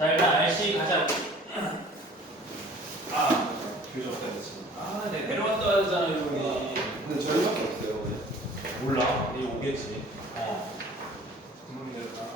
자 일단 RC 가자. 아, 교재 없다 지금. 아, 네 내려왔다 하잖아요 여기. 근데 저희밖에 없어요 오늘. 몰라. 이 오겠지. 구멍이 될까?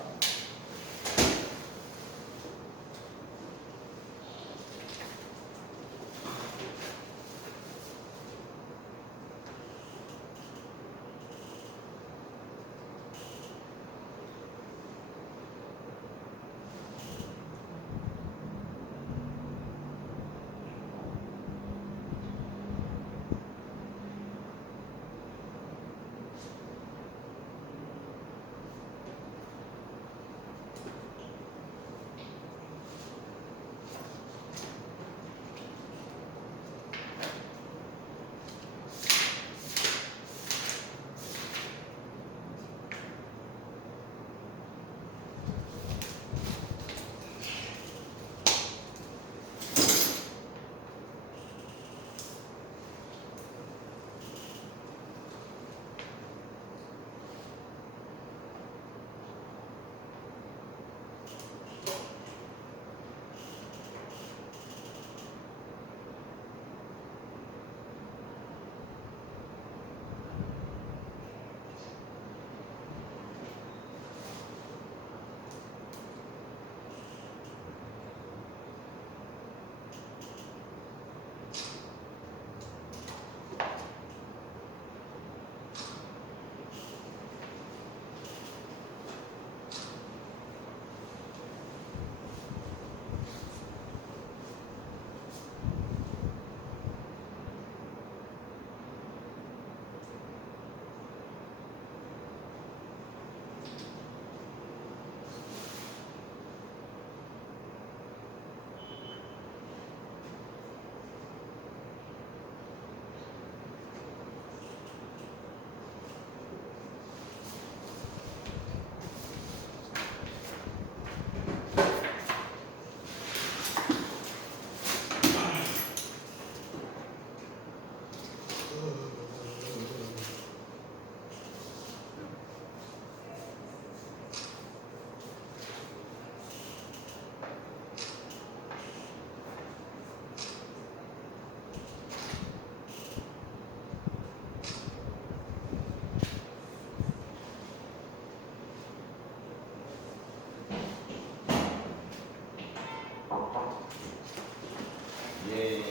예.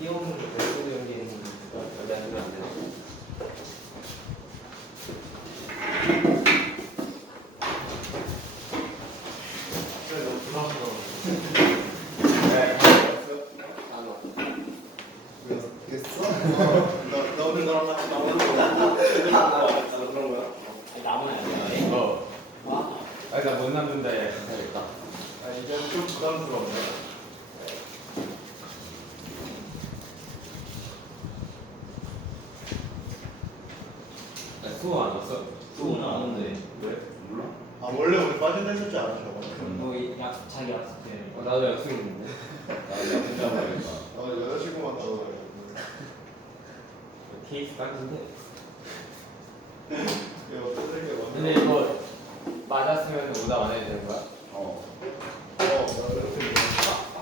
이용을 왼손 연기는 여자 하면 안 되나? 그래 너무 부담스러워. 네. 안 와. 됐어? 너 오늘 너랑 같이 나오는 거야? 나도 그런 거야? 아니 나무는 아니야. 어. 와. 아니 나못 남는다 해야겠다. 아 이제 좀 부담스럽네. 수호 안 왔어? 수호는 안 온대. 왜? 몰라? 아 원래 우리 빠진다 했었지 않았어? 뭐 약속 자기 약속 때. 나도 약속 있는데. 나도 약속 잡아야겠다. 여자친구만 나와야 케이스 딱인데. 이거 뜯는 게 먼저. 근데 이거 맞았으면 오답 안 해도 되는 거야? 나 이렇게.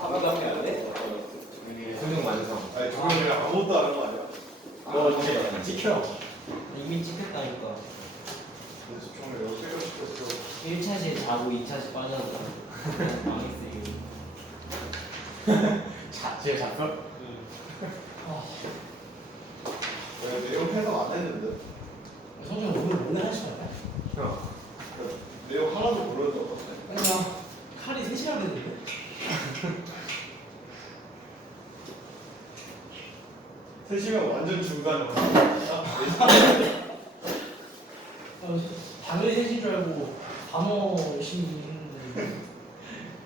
한번 더 하면 안 돼? 수능 완성. 아니 저번에 아무것도 안 한 거 아니야? 너 이제 찍혀. 이미 찍혔다니까. 그래서 좀 이거 퇴근시켰어. 1차시 자고 2차시 빠져서 망했어 이거. 집에 잤어? 왜 내용 해석 안 했는데? 선정 오늘 하시나요 어. 내용 하나도 모르는 것 같아. 그러니까 칼이 3시간 됐는데. 세시간 완전 중간에 당연히 3시인 줄 알고 밤어 열심히 했는데.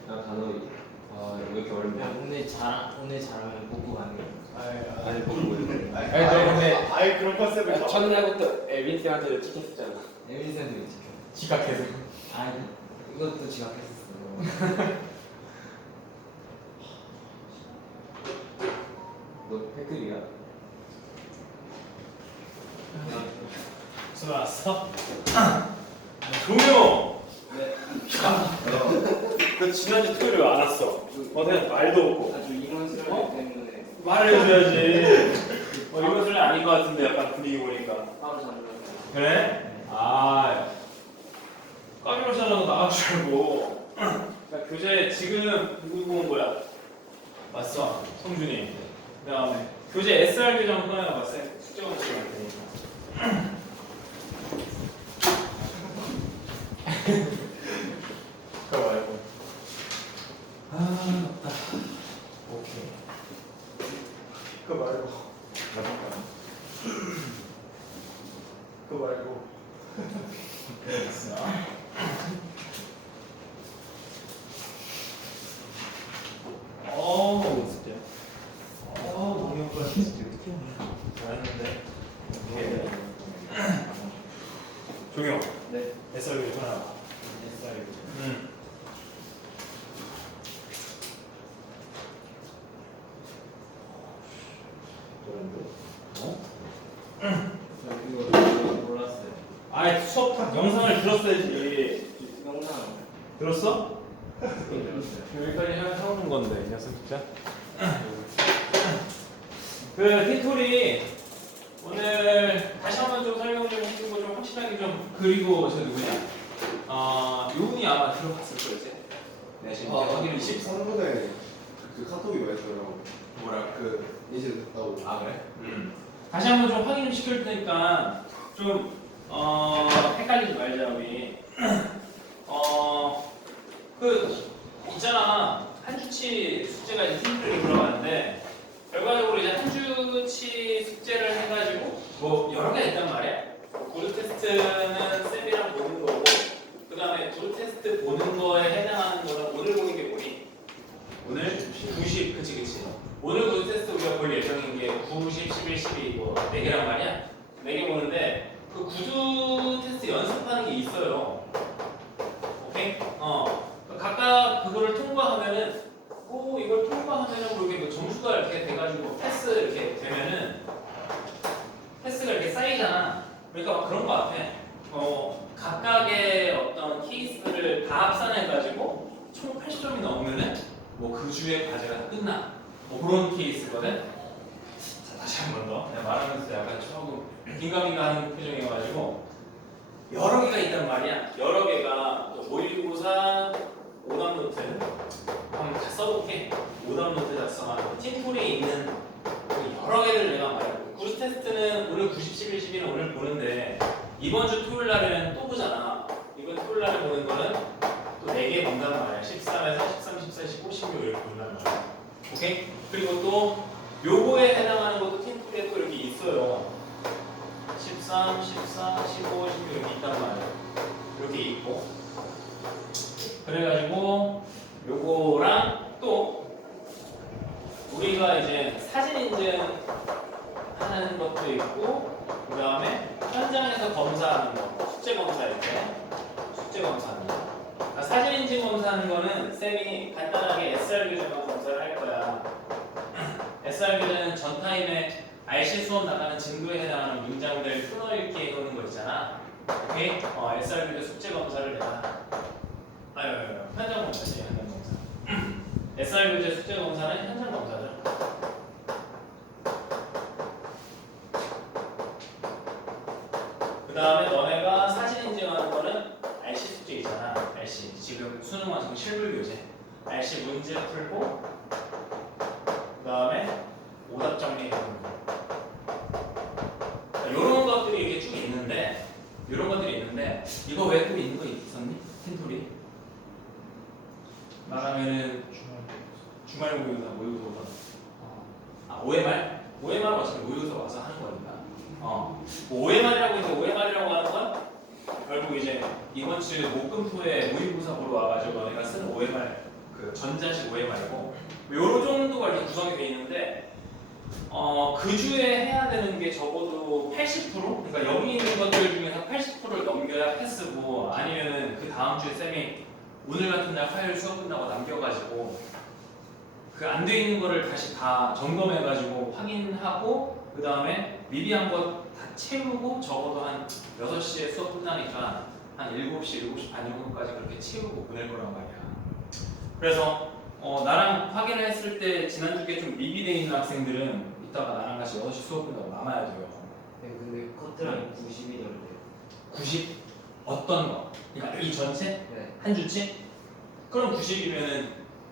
나 단어 왜 이렇게 어렵냐? 오늘 잘하면 복구 가능. 아니 보고 모르겠네. 아니 너 근데 아예 그런 컨셉을 잡아. 첫날부터 에빈스한테 찍혔었잖아. 에밀리센도 있지. 지각해서. 아 이것도 지각했었어. 너 팩트리야? 수고하셨어. 종효. 네. 그 지난주 토요일에 왜 안 왔어? 어제 말도 없고. 아주 이런 수련 때문에 말을 해줘야지. 이번 소리 아닌 것 같은데 약간 분위기 보니까. 바로 잠들었어요. 그래? 아, 까비로잖아 나갈 줄 알고. 교재 지금 누구 온 거야? 왔어, 성준이. 그다음에 교재 SR 교정 꺼내봤어. 숙제 공식 할 테니까. 그거 말고. 아, 맞다. 오케이. 그거 말고. 그거 말고. 됐어. 진짜. 농협과 잘했는데. 오케이. 종영. 네. SR 교정 하나. SR. 이거 몰랐어요. 아이 수업 다 영상을 들었어야지. 영상 들었어? 들었어요. 여기까지 해오는 건데 이 녀석 진짜. 그 티토리 오늘 다시 한번 좀 설명 좀 해주고 좀 확실하게 좀 그리고 저 누구냐? 요분이 아마 들어봤을 거예요 이제. 네 지금 확인을 23분에 그 카톡이 왔어요. 뭐라? 그 이제 됐다고. 아 그래? 다시 한번 좀 확인을 시킬 테니까 좀 헷갈리지 말자 우리. 그 있잖아 한 주치 숙제가 이제 팀플이 들어가는데 결과적으로 이제 한 주치 숙제를 해가지고 뭐 여러 개 있단 말이야. 구루 테스트는 쌤이랑 보는 거고 그 다음에 구루 테스트 보는 거에 해당하는 거는 오늘 보는 게 뭐니? 오늘 90 그치 오늘 구루 테스트 우리가 볼 예정인 게 90, 11, 12 이거 4개란 말이야. 4개 보는데 그 구두 테스트 연습하는 게 있어요. 오케이? 각각 그거를 통과하면은 이걸 통과하면은 뭐 이렇게 점수가 이렇게 돼가지고 패스 이렇게 되면은 패스가 이렇게 쌓이잖아. 그러니까 막 그런 거 같아. 각각의 어떤 케이스를 다 합산해가지고 총 80점이 넘으면은 뭐 그 주의 과제가 다 끝나. 뭐 그런 케이스거든. 자 다시 한 번 더. 내가 말하면서 약간 조금 긴가민가하는 표정이어가지고 여러 개가 있단 말이야. 여러 개가 모의고사 오답노트 한번 다 써볼게. 오답노트 작성하는 팀플에 있는 여러 개를 내가 말해볼게. 구스 테스트는 오늘 90, 11, 12는 오늘 보는데 이번 주 토요일 날에는 또 보잖아. 이번 토요일 날에 보는 거는 또 4개 본단 말이야. 13에서 13, 14, 15, 16 이렇게 본단 말이야. 오케이? 그리고 또 요거에 해당하는 것도 팀플에 또 이렇게 있어요. 13, 14, 15, 16 이렇게 있단 말이야. 이렇게 있고 그래가지고 요거랑 또 우리가 이제 사진 인증하는 것도 있고 그 다음에 현장에서 검사하는 거 숙제 검사일 때 숙제 검사하는 거 사진 인증 검사하는 거는 쌤이 간단하게 SR 교재만 검사를 할 거야. SR 교재는 전 타임에 RC 수업 나가는 진도에 해당하는 문장들 끊어읽기 해놓는 거 있잖아. 오케이? SR 교재 숙제 검사를 내가 현장 검사지, 현장 검사. SR 교재 숙제 검사는 현장 검사죠. 그 다음에 너네가 사진 인증하는 거는 RC 숙제 있잖아. RC 지금 수능 완성 실물 교재. RC 문제 풀고 그 다음에 오답 정리해보는 거. 이런 것들이 이렇게 쭉 있는데 이런 것들이 있는데 이거 왜 또 있는 거 있었니? 틴토리 말하면은 주말 모의고사 OMR 어차피 모의고사 와서 하는 거니까 뭐 OMR이라고 있는데 OMR이라고 하는 건 결국 이제 이번 주 목금토에 모의고사 보러 와가지고 너네가 쓰는 OMR 그 전자식 OMR이고 요런 정도가 이렇게 구성이 돼 있는데 그 주에 해야 되는 게 적어도 80%? 그러니까 여기 있는 것들 중에서 80%를 넘겨야 패스고 아니면은 그 다음 주에 쌤이 오늘 같은 날 화요일 수업 끝나고 남겨가지고 그 안 돼 있는 거를 다시 다 점검해가지고 확인하고 그 다음에 미비한 것 다 다 채우고 적어도 한 6시에 수업 끝나니까 한 7시, 7시 반 정도까지 그렇게 채우고 보낼 거란 말이야. 그래서 나랑 확인을 했을 때 지난주에 좀 미비돼 있는 학생들은 이따가 나랑 같이 6시 수업 끝나고 남아야 돼요. 네, 근데 커트라인 90이던데. 90? 어떤 거? 그러니까 이 전체? 네. 한 주치? 그럼 90이면은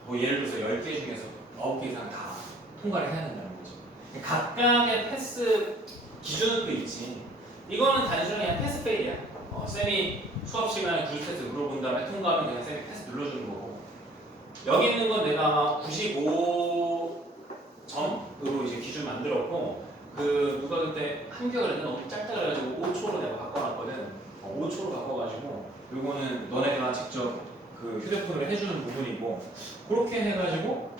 뭐 예를 들어서 10개 중에서 9개 이상 다 통과를 해야 된다는 거죠. 각각의 패스 기준은 또 있지. 이거는 단순히 그냥 패스 페일이야. 쌤이 수업 시간에 90테스트 물어본 다음에 통과하면 그냥 쌤이 패스 눌러주는 거고. 여기 있는 건 내가 95점으로 이제 기준 만들었고, 누가 그때 한겨울에 너무 짧다 그래가지고 5초로 내가 바꿔놨거든. 5초로 바꿔가지고 요거는 너네가 직접 그 휴대폰으로 해주는 부분이고, 그렇게 해가지고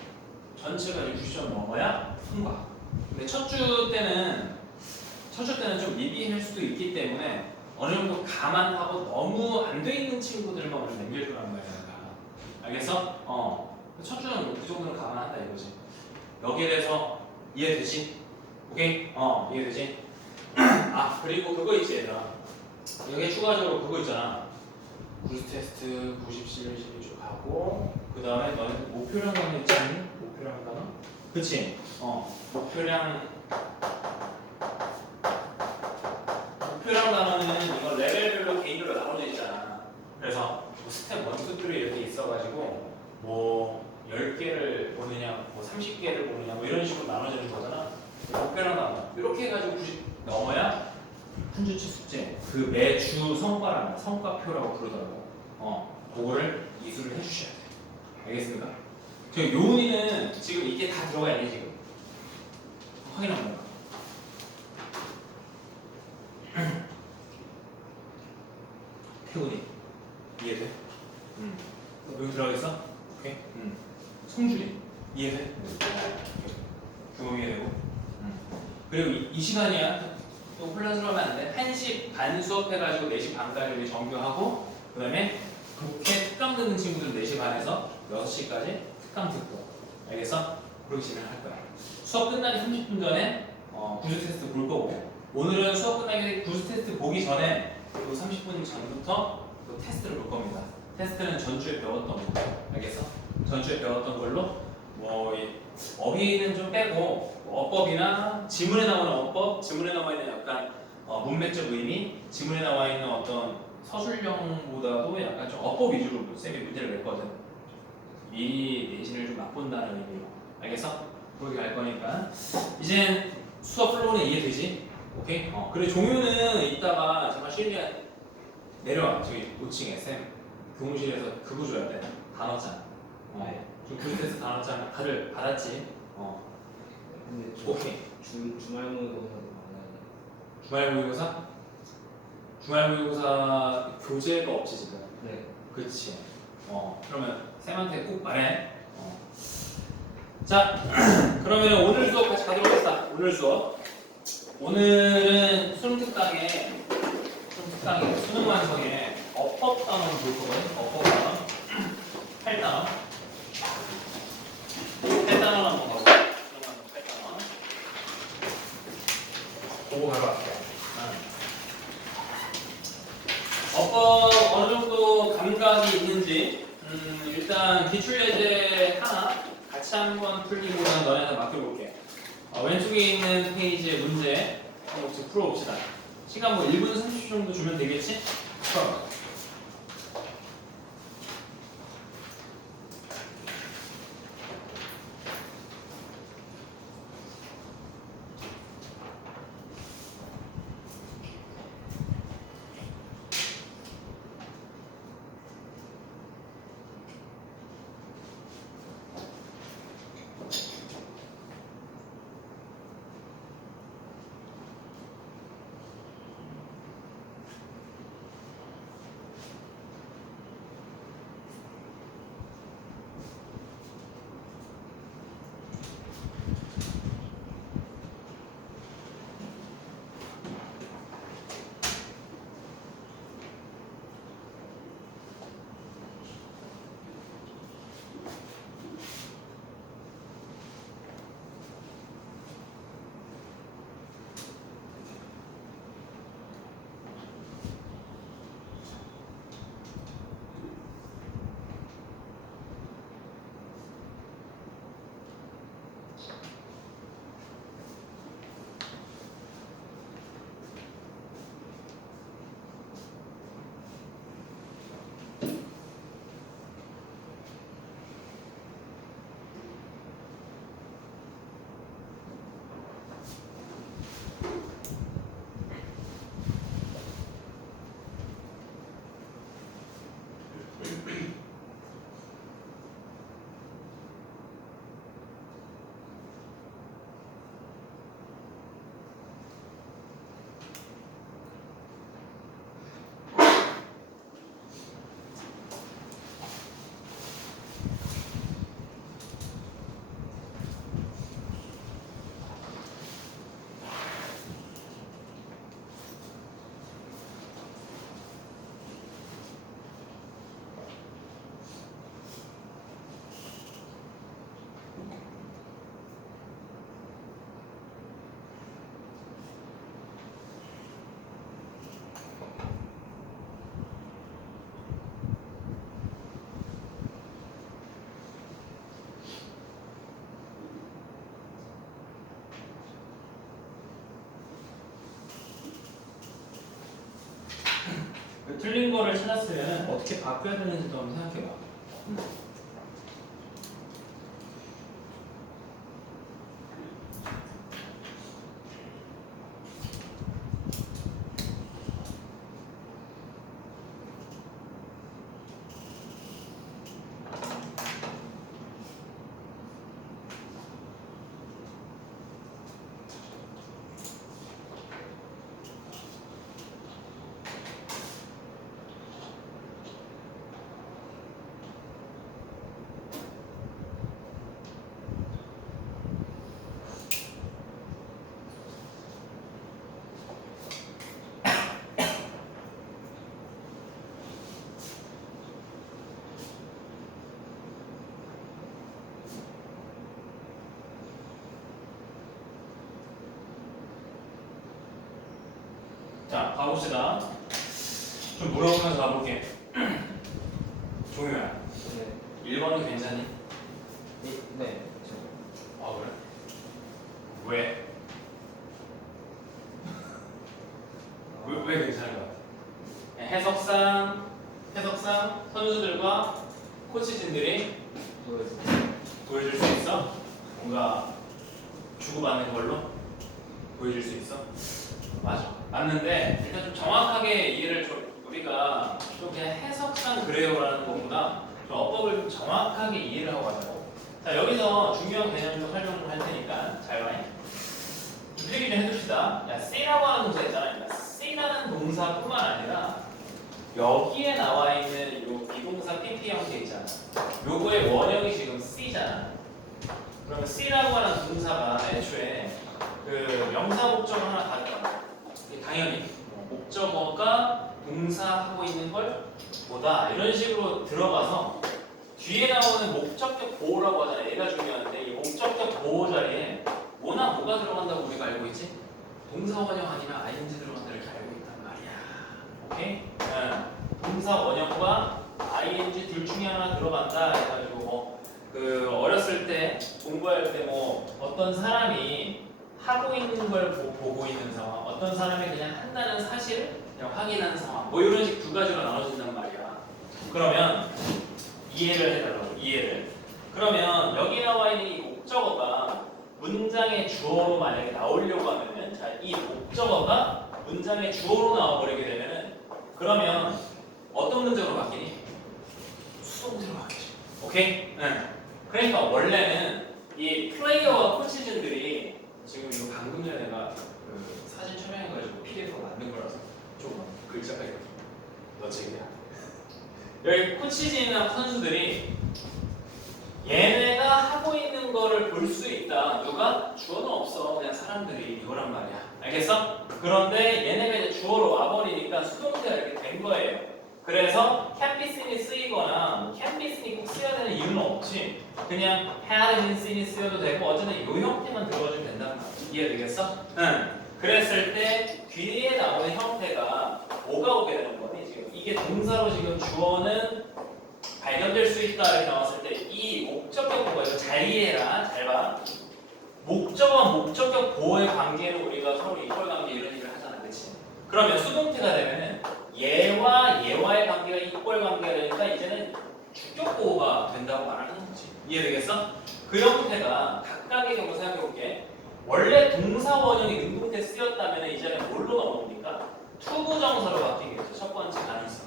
전체가 이제 90점 넘어야 통과. 근데 첫 주 때는 좀 미비할 수도 있기 때문에 어느 정도 감안하고 너무 안 돼 있는 친구들만 오늘 남겨주라는 거야. 알겠어? 첫 주는 그 정도는 감안한다 이거지. 여기에 대해서 이해되지? 오케이? 이해되지? 아, 그리고 그거 있지 얘들아. 여기에 추가적으로 그거 있잖아. 구스 테스트 90, 11, 12쭉 하고, 그 다음에 너는 목표량 단어 있지 않니? 목표량 단어? 그치? 목표량 단어는 이거 레벨별로 개인별로 나눠져 있잖아. 그래서 뭐 스텝 1, 2, 3 이렇게 있어가지고 뭐 10개를 보느냐, 뭐 30개를 보느냐, 뭐 이런 식으로 나눠지는 거잖아. 목표량 단어 이렇게 해가지고 90 넘어야 한 주치 숙제, 그 매주 성과라는 성과표라고 부르더라고. 그거를 이수를 해주셔야 돼. 알겠습니까? 저 요은이는 지금 이게 다 들어가 있네 지금. 확인 한번 해봐. 태훈이 이해돼? 여기 들어가 있어? 오케이. 성준이 이해돼? 규모 이해되고. 그리고 이 시간이야. 또 혼란스러우면 안 돼. 1시 반 수업해가지고 4시 반까지 우리 정규하고, 그 다음에 그렇게 특강 듣는 친구들 4시 반에서 6시까지 특강 듣고. 알겠어? 그렇게 진행할 거야. 수업 끝나기 30분 전에 구스 테스트 볼 거고, 오늘은 수업 끝나기 구스 테스트 보기 전에 그리고 30분 전부터 또 테스트를 볼 겁니다. 테스트는 전주에 배웠던 거. 알겠어? 전주에 배웠던 걸로 이 어휘는 좀 빼고 어법이나 지문에 나오는 어법, 지문에 나와 있는 약간 문맥적 의미, 지문에 나와 있는 어떤 서술형보다도 약간 좀 어법 위주로 쌤이 문제를 냈거든. 미리 내신을 좀 맛본다는 의미로. 알겠어? 그렇게 갈 거니까 이젠 수업 플로우는 이해되지? 오케이? 그리고 종유는 이따가 정말 실리한 내려와. 저기 5층에 쌤 교무실에서 그거 줘야 돼. 다 넣었잖아. 좀 구스 테스트 다 넣었잖아. 다들 받았지? 근데 오케이. 주말 모의고사도 많아요. 주말 모의고사? 주말 모의고사 교재가 없지 지금. 네. 그렇지. 그러면 쌤한테 꼭 말해. 자, 그러면 오늘 수업 같이 가도록 하겠다. 오늘 수업. 오늘은 수능 특강에 수능 완성에 어법 단어를 볼 거거든. 어법 단어. 8단어. 8단어를 한번 가볼게. 수능 완성 8단어. 보고 바로 갈게요. 어법 어느 정도 감각이 있는지 일단 기출 예제 하나 같이 한번 풀기보다는 너네한테 맡겨볼게. 왼쪽에 있는 페이지의 문제 한번 풀어봅시다. 시간 뭐 1분 30초 정도 주면 되겠지? 풀어봐. 틀린 거를 찾았으면 어떻게 바꿔야 되는지도 한번 생각해봐. 자, 가봅시다. 좀 물어보면서 가볼게. 종효야, 네. 1번은 괜찮니? 네. 아, 그래? 왜? 왜 괜찮은 것 같아? 해석상 선수들과 코치진들이 보여줄 수 있어? 뭔가 주고받는 걸로 보여줄 수 있어? 맞아. 맞는데 일단 좀 정확하게 이해를 좀 우리가 좀 그냥 해석상 그래요라는 것보다 좀 어법을 좀 정확하게 이해를 하고 가자고. 자, 여기서 중요한 개념 좀 설명 좀 할 테니까 잘 봐요. 좀 필기 좀 해줍시다. 야, C라고 하는 동사 있잖아. 그러니까 C라는 동사뿐만 아니라 여기에 나와 있는 요 비동사 PP 형태 있잖아. 요거의 원형이 지금 C잖아. 그러면 C라고 하는 동사가 애초에 그 명사 목적어 하나 다르다. 당연히 목적어가 동사하고 있는 걸 보다 이런 식으로 들어가서 뒤에 나오는 목적격 보호라고 하잖아요. 얘가 중요한데 이 목적격 보호 자리에 뭐나 뭐가 들어간다고 우리가 알고 있지? 동사 원형 아니라 ing 들어간다 이렇게 알고 있단 말이야. 오케이? 동사 원형과 ing 둘 중에 하나 들어간다 해가지고 그 어렸을 때 공부할 때 어떤 사람이 하고 있는 걸 보고 있는 상황, 어떤 사람이 그냥 한다는 사실을 그냥 확인하는 상황, 이런 식 두 가지로 나눠진단 말이야. 그러면 이해를 해달라고, 이해를. 그러면 여기 나와 있는 이 목적어가 문장의 주어로 만약에 나오려고 하면은, 자, 이 목적어가 문장의 주어로 나와버리게 되면은, 그러면 어떤 문장으로 바뀌니? 수동태로 바뀌지. 오케이? 응. 그러니까 원래는 이 플레이어와 코치진들이 지금 이거 방금 전에 내가 그 사진 촬영해가지고 PDF로 만든 거라서 좀 글자가 이렇게 너책이야. 여기 코치진이나 선수들이 얘네가 하고 있는 거를 볼 수 있다. 누가? 주어는 없어. 그냥 사람들이 이거란 말이야. 알겠어? 그런데 얘네가 이제 주어로 와버리니까 수동태가 이렇게 된 거예요. 그래서 can be seen이 쓰이거나 can be seen이 꼭 쓰여야 되는 이유는 없지. 그냥 had been seen이 쓰여도 되고 어쨌든 이 형태만 들어가주면 된다는 말이야. 이해되겠어? 응. 그랬을 때 뒤에 나오는 형태가 뭐가 오게 되는 거니? 지금 이게 동사로 지금 주어는 발견될 수 있다 이렇게 나왔을 때 이 목적격 보호 이거 잘 이해해라. 잘 봐. 목적어와 목적격 보호의 관계는 우리가 서로 이퀄 관계 이런 얘기를 하잖아. 그치? 그러면 수동태가 되면은 얘와 얘와의 관계가 이퀄 관계가 되니까 이제는 주격 보호가 된다고 말하는 거지. 이해되겠어? 그 형태가 각각의 경우 생각해볼게. 원래 동사 원형이 능동태 쓰였다면 이제는 뭘로 넘어옵니까? 투부정사로 바뀌겠죠. 첫 번째 가능성.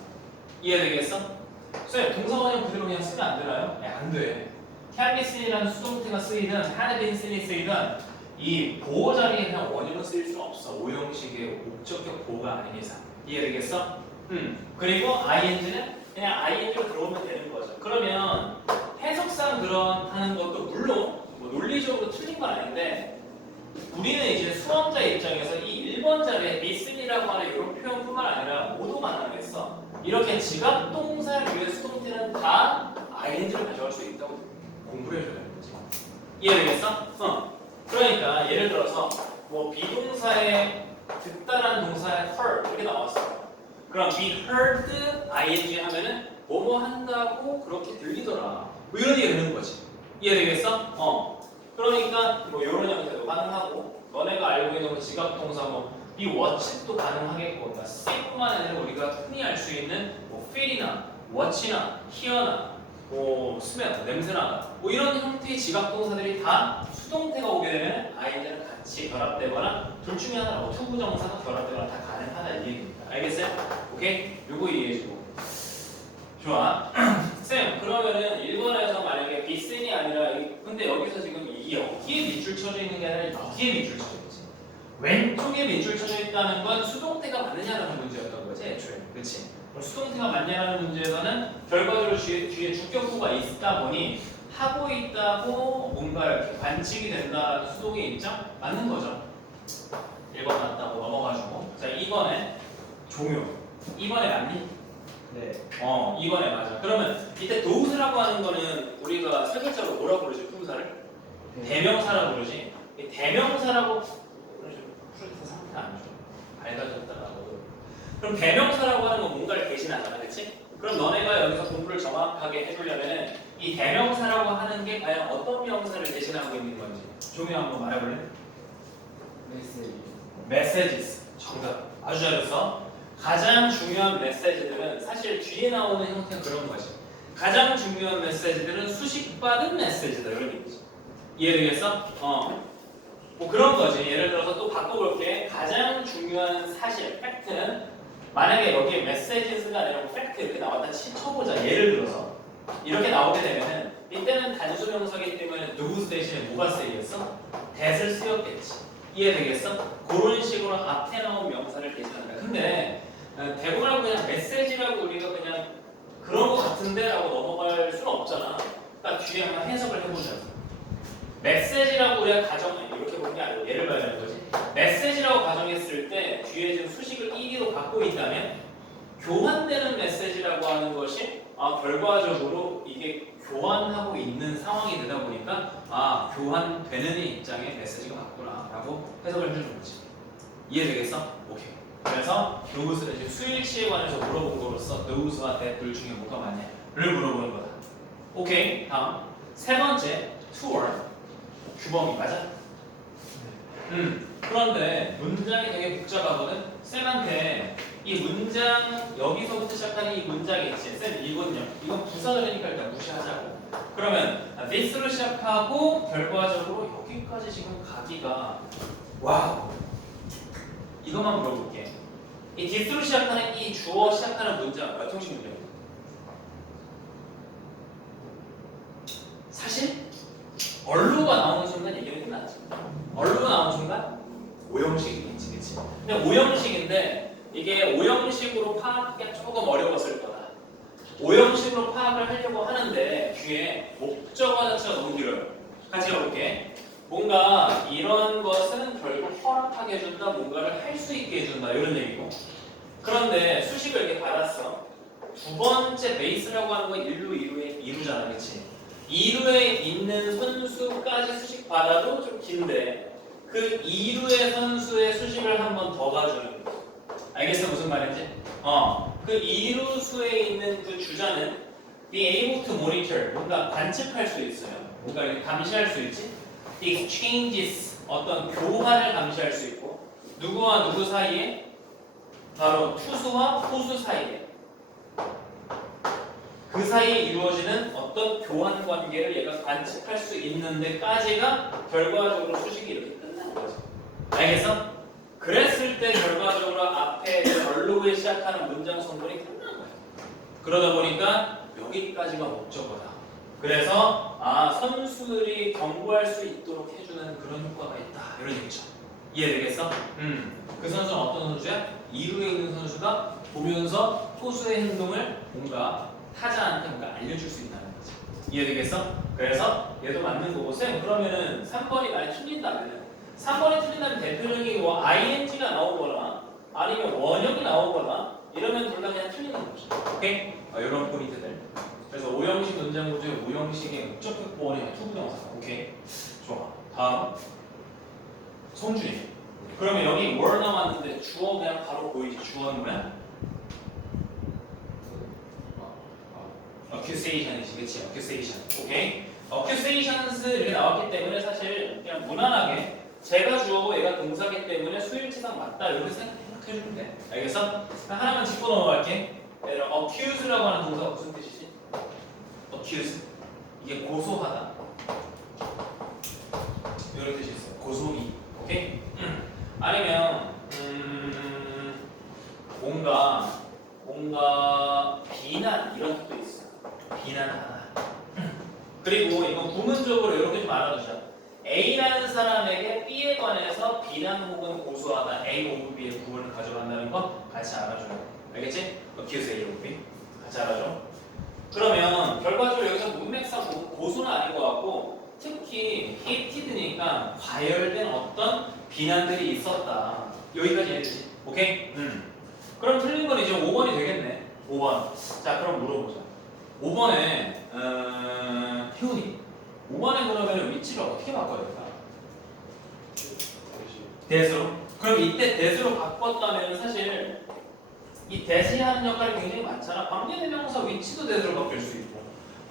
이해되겠어? 선생님, 동사 원형 그대로 그냥 쓰면 안 되나요? 네, 안 돼. can be seen이라는 수동태가 쓰이든 had been seen이 쓰이든 이 보호 자리에 그냥 원형을 쓰일 수는 없어. 오형식의 목적격 보호가 아닌 이상. 이해되겠어? 그리고 ing는 그냥 ing로 들어오면 되는 거죠. 그러면 해석상 그렇다는 것도 물론 논리적으로 틀린 건 아닌데 우리는 이제 수험자 입장에서 이 1번 자리에 listen이라고 하는 이런 표현뿐만 아니라 모두 만나겠어. 이렇게 지각 동사 위에 수동태는 다 ing를 가져갈 수 있다고 공부를 해줘야 되는 거지. 이해되겠어? 그러니까 예를 들어서 비동사에 듣다라는 동사에 heard 이렇게 나왔어. 그럼 we heard ing 하면은 뭐뭐 한다고 그렇게 들리더라. 이런 얘기 되는 거지. 이해되겠어? 그러니까 이런 형태도 가능하고 너네가 알고 있는 지각 동사 이 what도 가능하겠고, 그러니까 see뿐만 아니라 우리가 흔히 알 수 있는 뭐 feel이나 watch나 hear나 뭐 smell, 냄새나 뭐 이런 형태의 지각 동사들이 다 수동태가 오게 되면 아이들은 같이 결합되거나 둘 중에 하나로 투부정사가 결합되거나 다 가능하다 이 얘기입니다. 알겠어요? 오케이? 요거 이해해주고. 좋아. 쌤, 그러면은 1번에서 만약에 빗센이 아니라 근데 여기서 지금 이게 여기에 밑줄 쳐져 있는 게 아니라 여기에 밑줄 쳐져 있지. 왼쪽에 밑줄 쳐져 있다는 건 수동태가 맞느냐라는 문제였던 거지, 애초에. 그렇지? 그럼 수동태가 맞냐라는 문제에서는 결과적으로 뒤에 주격구가 있다 보니 하고 있다고 뭔가 이렇게 관측이 된다는 수동의 입장 맞는 거죠. 1번 맞다고 넘어가지고. 자, 2번에 종요. 2번에 맞니? 네. 2번에 맞아. 그러면 이때 도우스라고 하는 거는 우리가 세 글자로 뭐라고 부르지? 부사를? 대명사라고 부르지. 이 대명사라고 프로젝트 상태 안 좋아. 밝아졌다라고. 그럼 대명사라고 하는 건 뭔가를 대신하잖아, 그렇지? 그럼 너네가 여기서 공부를 정확하게 해주려면은 이 대명사라고 하는 게 과연 어떤 명사를 대신하고 있는 건지 종이 한번 말해볼래? 메시지. 메시지스. 정답. 아주 잘했어. 가장 중요한 메시지들은 사실 뒤에 나오는 형태가 그런 거지. 가장 중요한 메시지들은 수식받은 메시지다 이런 얘기지. 이해되겠어? 뭐 그런 거지. 예를 들어서 또 바꿔볼게. 가장 중요한 사실, 팩트는 만약에 여기에 메시지스가 아니라 팩트 이렇게 나왔다 쳐보자. 예를 들어서 이렇게 나오게 되면은 이때는 단수명사기 때문에 누구 대신에 뭐가 쓰이겠어? that을 쓰였겠지. 이해되겠어? 그런 식으로 앞에 나온 명사를 대신한다. 근데 대부분하고 그냥 메시지라고 우리가 그냥 그런 거 같은데라고 넘어갈 수는 없잖아. 그러니까 뒤에 한번 해석을 해보자. 메시지라고 우리가 이렇게 보는 게 아니고 예를 말하는 거지. 메시지라고 가정했을 때 뒤에 지금 수식을 ED로 갖고 있다면 교환되는 메시지라고 하는 것이 결과적으로 이게 교환하고 있는 상황이 되다 보니까 교환되는 입장의 메시지가 맞구나라고 해석을 해주는 거지. 이해되겠어? 오케이. 그래서 those 이제 수일치에 관해서 물어본 거로서 those와 that 둘 중에 뭐가 맞냐를 물어보는 거다. 오케이. 다음 세 번째 tour 규범이 맞아? 그런데 문장이 되게 복잡하거든. 쌤한테 이 문장 여기서부터 시작하는 이 문장이 있지. 쌤 이거는요. 이건 부사들이니까 일단 무시하자고. 그러면 this로 시작하고 결과적으로 여기까지 지금 가기가 와우. 이것만 물어볼게. 이 this로 시작하는 이 주어 시작하는 문장 몇 형식 문장이야? 사실 얼루가 나오는 순간 얘기는 끝났지. 얼루가 나오는 순간 5형식이겠지, 그치? 근데 5형식인데 이게 5형식으로 파악하기가 조금 어려웠을 거다. 5형식으로 파악을 하려고 하는데 뒤에 목적어 자체가 너무 길어요. 같이 가볼게. 뭔가 이런 것은 결국 허락하게 해준다, 뭔가를 할 수 있게 해준다 이런 얘기고. 그런데 수식을 이렇게 받았어. 두 번째 베이스라고 하는 건 1루, 2루의 2루잖아, 그치? 2루에 있는 선수까지 수식 받아도 좀 긴데 그 2루의 선수의 수식을 한 번 더 가주는 거지. 알겠어? 무슨 말인지? 그 2루수에 있는 그 주자는 be able to monitor, 뭔가 관측할 수 있어요. 뭔가 이렇게 감시할 수 있지? the exchanges, 어떤 교환을 감시할 수 있고 누구와 누구 사이에? 바로 투수와 포수 사이에 그 사이에 이루어지는 어떤 교환 관계를 얘가 관측할 수 있는 데까지가 결과적으로 수식이 이렇게 끝나는 거죠. 알겠어? 그랬을 때 결과적으로 앞에 얼루에 시작하는 문장 성분이 끝나는 거예요. 그러다 보니까 여기까지가 목적어다. 그래서 선수들이 경고할 수 있도록 해주는 그런 효과가 있다. 이런 얘기죠. 이해되겠어? 그 선수는 어떤 선수야? 2루에 있는 선수가 보면서 포수의 행동을 뭔가 타자한테 뭔가 알려줄 수 있다는 거지. 이해되겠어? 그래서 얘도 맞는 거고. 쌤 그러면은 3번이 많이 틀린다면 3번이 틀린다면 대표적인 뭐 ing가 나오거나 아니면 원형이 나오거나 이러면 둘 다 그냥 틀리는 거죠. 오케이? 이런 포인트들. 그래서 5형식 문장 구조의 5형식의 목적 원형의 투부정사. 오케이? 좋아. 다음 송준이. 그러면 여기 were 나왔는데 주어 그냥 바로 보이지. 주어는 뭐야? accusation이지, 그치? accusation. 오케이? accusations 이렇게 나왔기 때문에 사실 그냥 무난하게 제가 주어고 얘가 동사기 때문에 수일치상 맞다 이렇게 생각해주면 돼. 알겠어? 하나만 짚고 넘어갈게. accuse라고 하는 동사가 무슨 뜻이지? accuse 이게 고소하다 이런 뜻이 있어. 고소미. 오케이? 아니면 뭔가 비난 이런 뜻도 있어. 비난하다. 그리고 이건 부문적으로 이렇게 좀 알아두자. A라는 사람에게 B에 관해서 비난 혹은 고소하다 A over B의 구분을 가져간다는 거 같이 알아줘요. 알겠지? accuse A over B 같이 알아줘. 그러면 결과적으로 여기서 문맥상 고소는 아닌 것 같고 특히 heated니까 과열된 어떤 비난들이 있었다. 여기까지 이해되지? 오케이? 그럼 틀린 건 이제 5번이 되겠네. 5번. 자, 그럼 물어보자. 5번에 태훈이 5번에 그러면 위치를 어떻게 바꿔야 될까? 대수로. 그럼 이때 대수로 바꿨다면 사실 이 대시하는 역할이 굉장히 많잖아. 관계대명사 위치도 대수로 바뀔 수 있고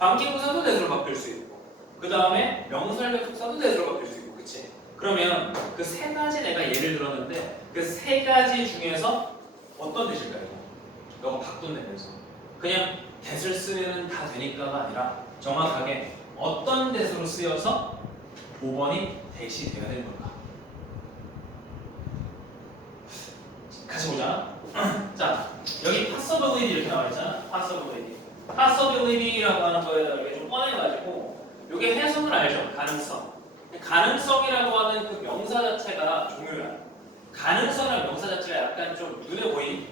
관계부사도 대수로 바뀔 수 있고 그 다음에 명사력 숙사도 대수로 바뀔 수 있고 그치? 그러면 그 세 가지 내가 예를 들었는데 그 세 가지 중에서 어떤 뜻일까요? 너가 바꾼다면서 그냥 대수를 쓰면 다 되니까가 아니라 정확하게 어떤 대수로 쓰여서 5번이 대시 돼야 되는 걸까? 같이 보자. 자, 여기 possibility 이렇게 나와 있잖아. possibility. possibility라고 하는 거에다 이렇게 좀 꺼내가지고 이게 해석을 알죠. 가능성. 가능성이라고 하는 그 명사 자체가 종류야. 가능성이라는 명사 자체가 약간 좀 눈에 보이니?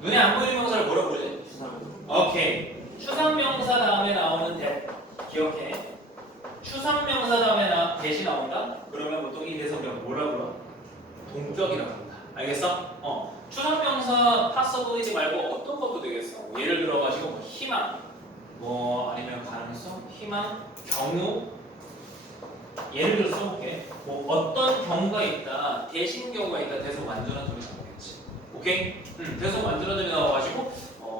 눈에 안 보이는 명사를 뭐라고 그러지? 오케이. 추상명사 다음에 나오는 대 기억해. 추상명사 다음에 대시 나온다? 그러면 보통 이 대사 우리가 뭐라고 그러? 동격이라고 한다. 알겠어? 추상명사 possibility 말고 어떤 것도 되겠어. 예를 들어가지고 뭐 희망, 뭐 아니면 가능성, 희망, 경우. 예를 들어서 써볼게. 뭐 어떤 경우가 있다, 대신 경우가 있다, 대속 완전한 소리 나오겠지. 오케이? 대속 완전한 소리 나와가지고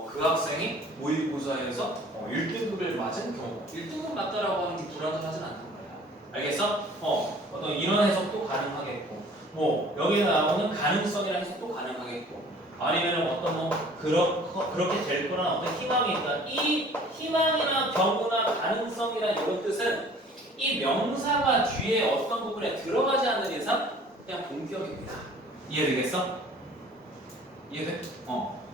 그 학생이 모의고사에서 1등급을 맞은 경우 1등급 맞다라고 하는 게 불완전하진 않단 말이야. 알겠어? 어떤 이런 해석도 가능하겠고 뭐 여기에 나오는 가능성이라는 해석도 가능하겠고 아니면 어떤 뭐 그렇게 될 거라는 어떤 희망이 있다. 이 희망이나 경우나 가능성이나 이런 뜻은 이 명사가 뒤에 어떤 부분에 들어가지 않는 이상 그냥 본격입니다. 이해되겠어? 이해돼?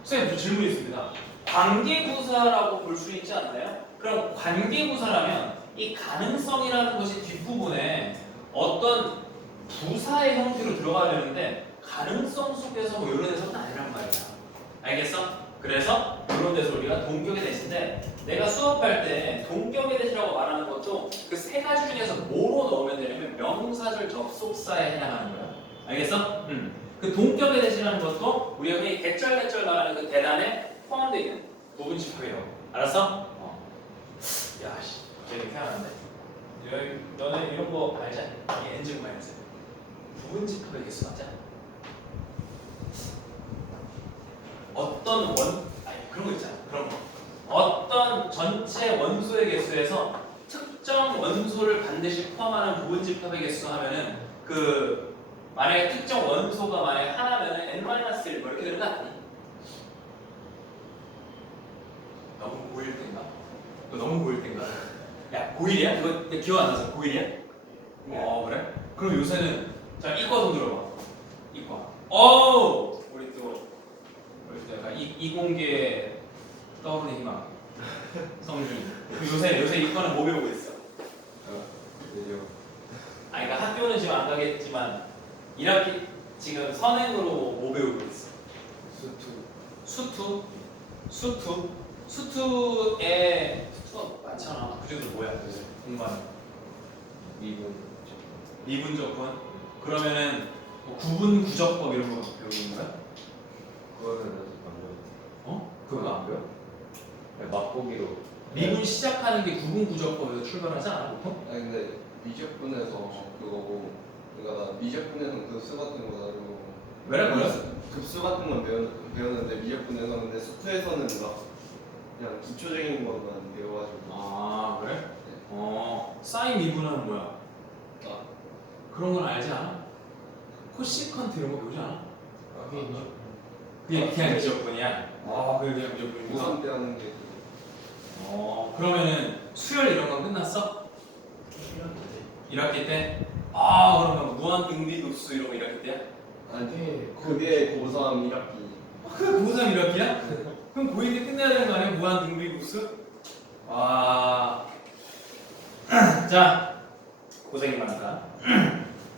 선생님 저 질문 있습니다. 관계부사라고 볼 수 있지 않나요? 그럼 관계부사라면 이 가능성이라는 것이 뒷부분에 어떤 부사의 형태로 들어가야 되는데 가능성 속에서 뭐 이런 데서는 아니란 말이야. 알겠어? 그래서 이런 데서 우리가 동격의 대신데 내가 수업할 때 동격의 대시라고 말하는 것도 그 세 가지 중에서 뭐로 넣으면 되냐면 명사절 접속사에 해당하는 거야. 알겠어? 그 동격의 대시라는 것도 우리가 흔히 대절대절 나가는 그 대단에 포함되어 있는 부분 집합이라고. 알았어? 야씨, 갑자기 태어났네. 너는 이런 거 알지? 이게 엔증 마이너스. 부분 집합의 개수 맞아? 어떤 그런 거 있잖아. 그런 거. 어떤 전체 원소의 개수에서 특정 원소를 반드시 포함하는 부분 집합의 개수 하면은 그 만약에 특정 원소가 만약에 하나면은 n-1 뭐 이렇게 되는 거 아니? 너무 고일 땐가? 너무 고일 땐가? 야 고일이야? 그거 내 기억 안 나서 고일이야? 그래? 그럼 요새는 자 이과 좀 들어봐. 이과. 우리 또 약간 이공계 떠오르는 희망. 성준이. 요새 이과는 뭐 배우고 있어? 그러니까 학교는 지금 안 가겠지만 1학기 지금 선행으로 뭐 배우고 있어? 수투에 수투가 많잖아. 그 중에서 뭐야? 공부하는 미분적분. 그러면은 뭐 구분 구적법 이런 거 배우는 거야? 그거는 안 배워. 그거 안 배워? 맛보기로. 미분 시작하는 게 구분 구적법에서 출발하지 않아 보통? 아니 근데 미적분에서 그거고 그러니까 나 미적분에서는 급수 같은 거 다루고 뭐야? 급수 같은 건 배웠는데 미적분에서 근데 수투에서는 막 그냥 기초적인 것만 배워가지고 그래? 사인 미분은 뭐야? 그런 건 알지 않아? 코시컨트 이런 거 배우지 않아? 그게 이제 그게 그냥 미적분이야. 아, 그게 그냥 미적분이구나. 고3 때 하는 게 그러면은 수열 이런 건 끝났어? 이렇게 1학기 때? 아, 그러면 무한 등비급수 이런 거 1학기 때야? 아니 그게 고3 1학기 그 고3 1학기야? 그럼 고2 때 끝내야 되는 거 아니야? 무한 등비급수? 와. 자, 고생이 많다.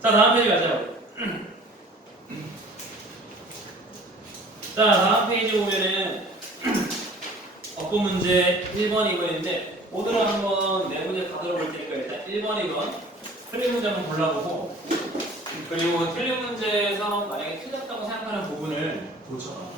자, 다음 페이지 가자. 자, 다음 페이지 보면은 어법 문제 1번, 2번인데 모두를 한번 네 문제 다 들어볼 테니까 일단 1번, 2번 틀린 문제 한번 골라보고 그리고 틀린 문제에서 만약에 틀렸다고 생각하는 부분을 고쳐.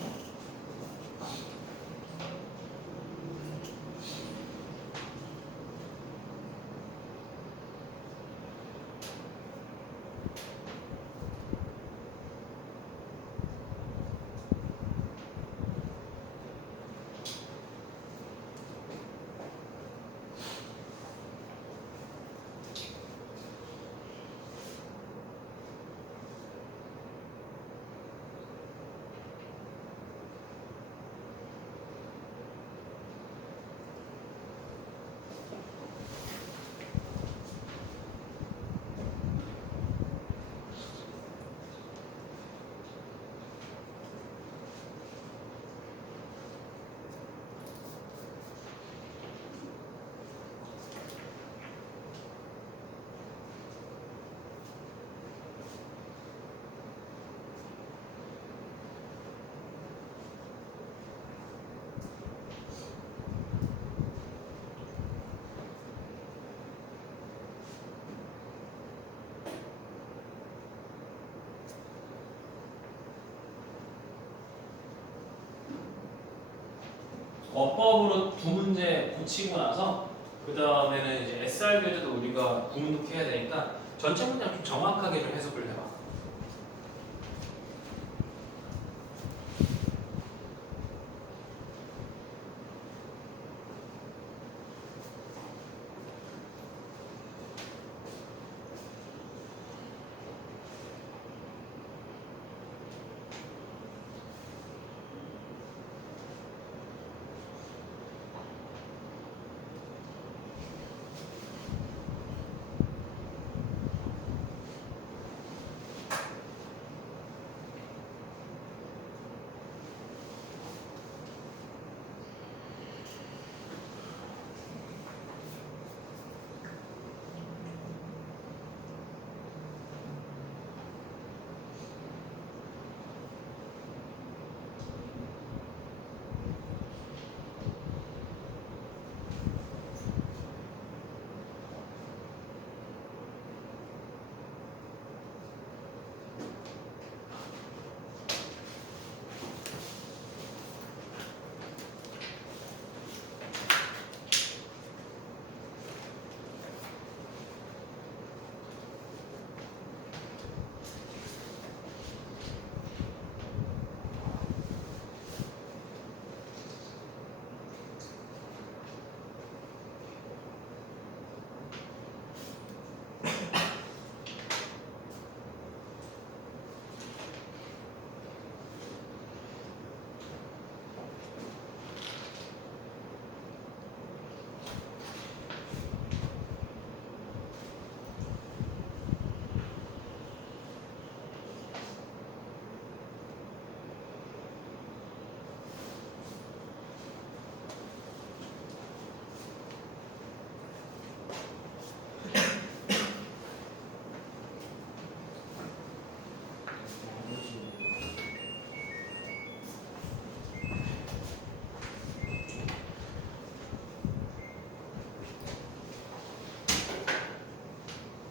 어법으로 두 문제 고치고 나서 그 다음에는 이제 SR 교재도 우리가 구문독해야 되니까 전체 문장 좀 정확하게 좀 해석을 해봐.